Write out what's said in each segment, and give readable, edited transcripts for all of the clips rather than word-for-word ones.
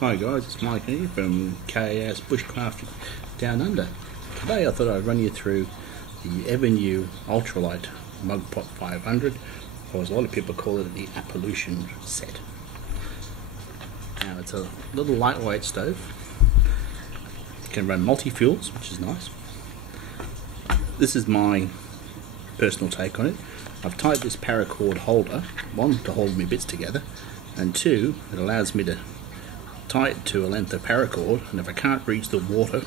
Hi guys, it's Mike here from KAS Bushcraft Down Under. Today I thought I'd run you through the Evernew Ultra-Light Mug Pot 500, or as a lot of people call it, the Appalachian set. Now it's a little lightweight stove. It can run multi-fuels, which is nice. This is my personal take on it. I've tied this paracord holder, one, to hold my bits together, and two, it allows me to tie it to a length of paracord, and if I can't reach the water,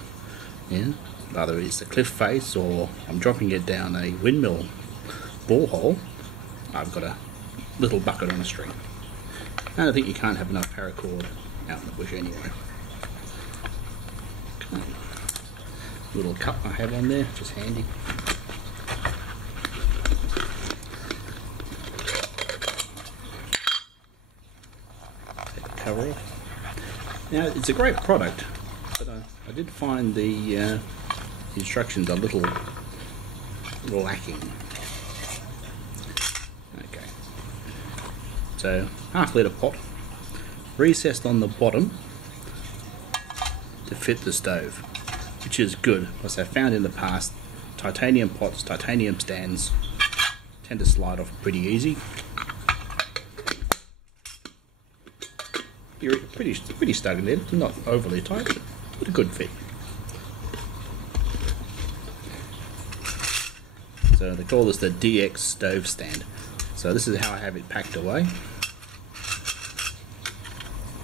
either it's the cliff face or I'm dropping it down a windmill borehole, I've got a little bucket on a string. And I think you can't have enough paracord out in the bush anyway. Okay. Little cup I have on there, just handy. Take the cover off. Now, it's a great product, but I did find the instructions a little lacking. Okay, so half-litre pot, recessed on the bottom to fit the stove, which is good, because I've found in the past titanium pots, titanium stands tend to slide off pretty easy. You're pretty snug in there, not overly tight, but a good fit. So they call this the DX stove stand. So this is how I have it packed away.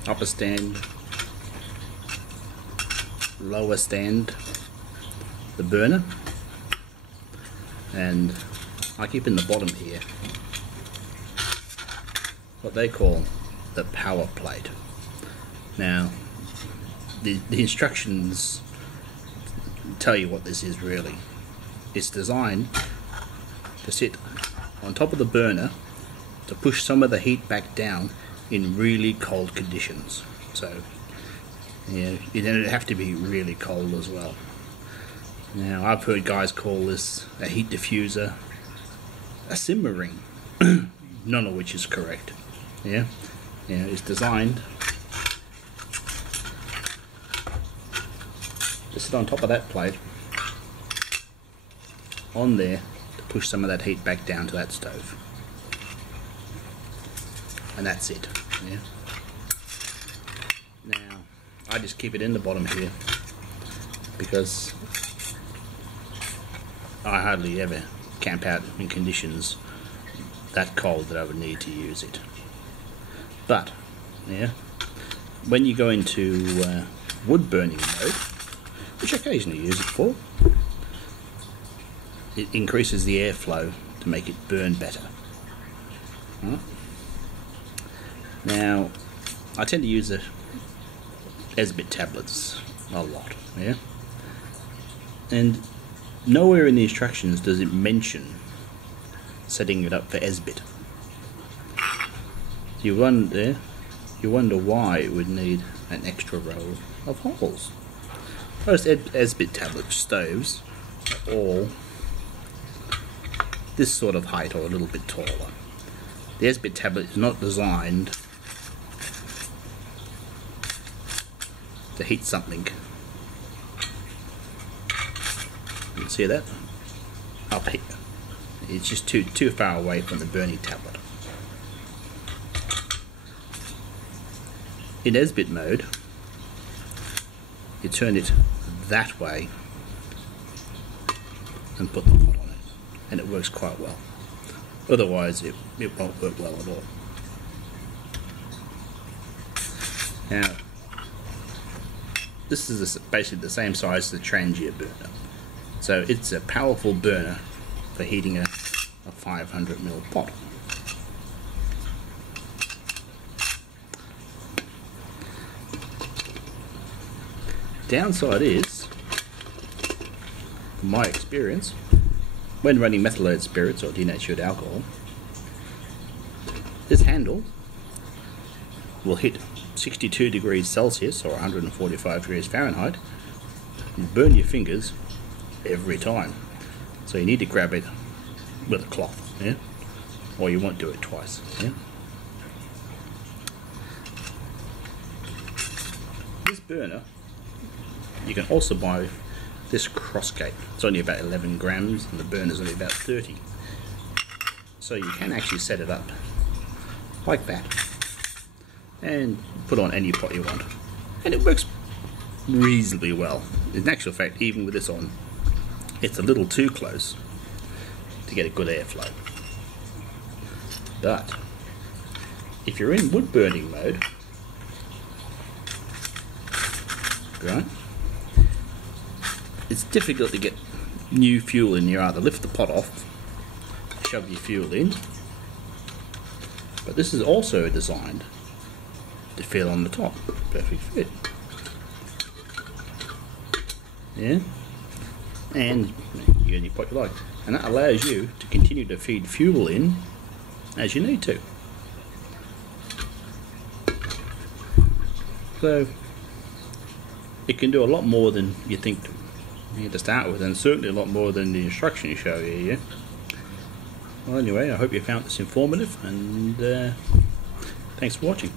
Upper stand, lower stand, the burner, and I keep in the bottom here what they call the power plate. Now, the instructions tell you what this is really. It's designed to sit on top of the burner to push some of the heat back down in really cold conditions. So, you don't have to be really cold as well. Now, I've heard guys call this a heat diffuser, a simmer ring, none of which is correct. It's designed to sit on top of that plate on there to push some of that heat back down to that stove, and that's it. Now I just keep it in the bottom here because I hardly ever camp out in conditions that cold that I would need to use it. But when you go into wood burning mode, which I occasionally use it for, it increases the airflow to make it burn better. Now, I tend to use the Esbit tablets a lot, and nowhere in the instructions does it mention setting it up for Esbit. You wonder why it would need an extra row of holes. Most Esbit tablet stoves are all this sort of height or a little bit taller. The Esbit tablet is not designed to heat something. You can see that? Up here. It's just too far away from the burning tablet. In Esbit mode, you turn it that way and put the pot on it, and it works quite well. Otherwise, it won't work well at all. Now, this is basically the same size as the Trangia burner, so it's a powerful burner for heating a 500ml pot. Downside is, from my experience, when running methylated spirits or denatured alcohol, this handle will hit 62 degrees Celsius or 145 degrees Fahrenheit and burn your fingers every time. So you need to grab it with a cloth, or you won't do it twice. burner, you can also buy this crossgate. It's only about 11 grams and the burner's only about 30. So you can actually set it up like that and put on any pot you want. And it works reasonably well. In actual fact, even with this on, it's a little too close to get a good airflow. But if you're in wood burning mode, right, it's difficult to get new fuel in. You either lift the pot off, shove your fuel in, but this is also designed to fill on the top. Perfect fit. Yeah, and you get any pot you like, and that allows you to continue to feed fuel in as you need to. So it can do a lot more than you think to start with, and certainly a lot more than the instructions show you. Yeah. Well, anyway, I hope you found this informative, and thanks for watching.